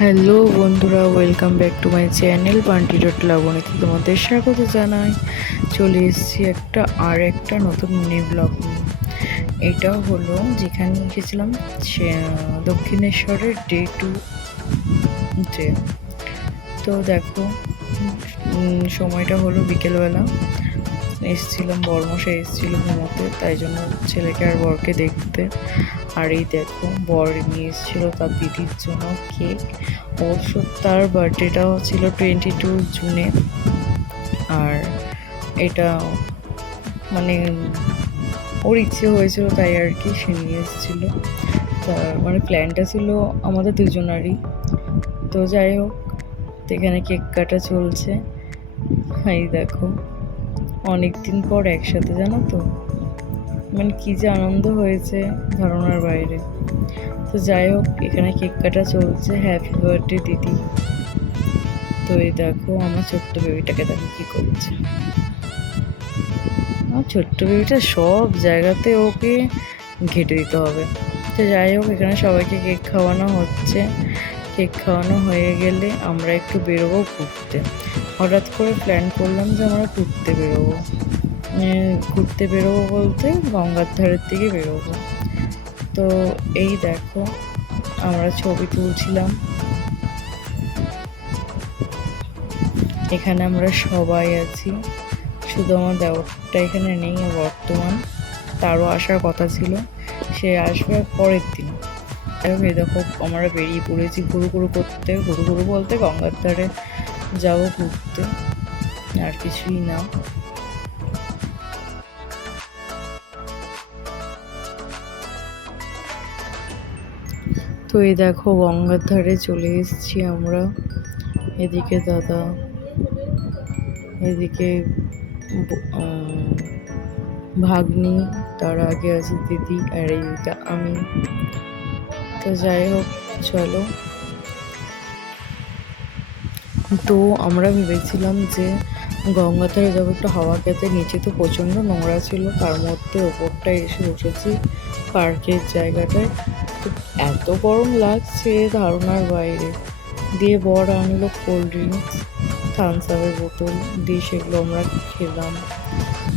Hello বন্ধুরা, welcome back to my channel Bunty dot লাবণীতে তোমাদের স্বাগত জানাই। চলে এসেছি একটা নতুন মিনি ব্লগ নিয়ে। এটা হলো যেখানে গেছিলাম সে দক্ষিণেশ্বরের ডে 2 তে। তো দেখো, সময়টা হলো বিকেলবেলা। এসেছিলাম, বরমশাই এসেছিল ঘুমোতে, তাই জন্য ছেলেকে আর বরকে দেখতে। আর এই দেখো, বর নিয়ে এসেছিলো তার দিদির জন্য কেক। অবশ্য তার বার্থডেটাও ছিল 22 জুনে। আর এটা মানে ওর ইচ্ছে হয়েছিল, তাই আর কি সে নিয়ে এসেছিলো। তার মানে প্ল্যানটা ছিল আমাদের দুজনারই। তো যাই হোক, এখানে কেক কাটা চলছে। এই দেখো, অনেক দিন পর একসাথে, জানো তো, মানে কী যে আনন্দ হয়েছে ধারণার বাইরে। তো যাই হোক, এখানে কেক কাটা চলছে। হ্যাপি বার্থডে দিদি। তো এই দেখো, আমার ছোট্ট বেবিটাকে দেখো কী করছে। আমার ছোট্ট বেবিটা সব জায়গাতে ওকে ঘেঁটে দিতে হবে। তো যাই হোক, এখানে সবাইকে কেক খাওয়ানো হচ্ছে। কেক খাওয়ানো হয়ে গেলে আমরা একটু বেরোবো ঘুরতে। হঠাৎ করে প্ল্যান করলাম যে আমরা ঘুরতে বেরোবো। ঘুরতে বেরোবো বলতে গঙ্গার ধারের দিকে বেরোবো। তো এই দেখো, আমরা ছবি তুলছিলাম। এখানে আমরা সবাই আছি, শুধু আমার দেওরটা এখানে নেই বর্তমান। তারও আসার কথা ছিল, সে আসবে পরের দিন। এই দেখো, আমরা বেরিয়ে পড়েছি ঘুরু ঘুরু করতে। ঘুরু ঘুরু বলতে গঙ্গার ধারে যাবো ঘুরতে, আর কিছুই না। তো এই দেখো, গঙ্গার ধারে চলে এসেছি আমরা। এদিকে দাদা, এদিকে ভাগ্নি, তার আগে আছে দিদি, আর এইটা আমি। তো যাই হোক, চলো। তো আমরা ভেবেছিলাম যে গঙ্গাধারে যাবো একটু হাওয়া খেতে। নিচে তো প্রচণ্ড নোংরা ছিল, তার মধ্যে ওপরটায় এসে বসেছি পার্কের জায়গাটায়। তো এত গরম লাগছে ধারণার বাইরে। দিয়ে বর আনলো কোল্ড ড্রিঙ্কস, থামস আপের বোতল দিয়ে, সেগুলো আমরা খেলাম।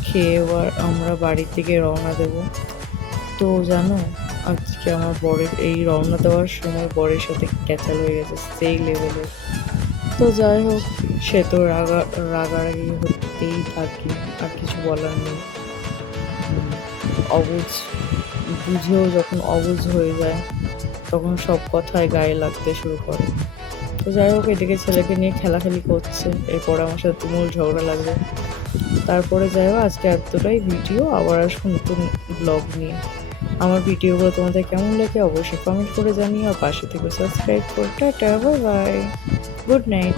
খেয়ে এবার আমরা বাড়ির দিকে রওনা দেব। তো জানো, আজকে আমার বরের এই রওনা দেওয়ার সময় বরের সাথে ক্যাচাল হয়ে গেছে সেই লেভেলের। তো যাই হোক, সে তো রাগারাগি হতেই থাকি, আর কিছু বলার নেই। অবুঝ বুঝেও যখন অবুঝ হয়ে যায়, তখন সব কথায় গায়ে লাগতে শুরু করে। তো যাই হোক, এদিকে ছেলেকে নিয়ে খেলাখেলি করছে, এরপরে আমার সাথে তুমুল ঝগড়া লাগবে। তারপরে যাই হোক, আজকে এতটাই ভিডিও, আবার আসবো নতুন ব্লগ নিয়ে। আমার ভিডিওগুলো তোমাদের কেমন লাগে অবশ্যই কমেন্ট করে জানিও, আর পাশে থেকে সাবস্ক্রাইব করে tata, bye bye, good night.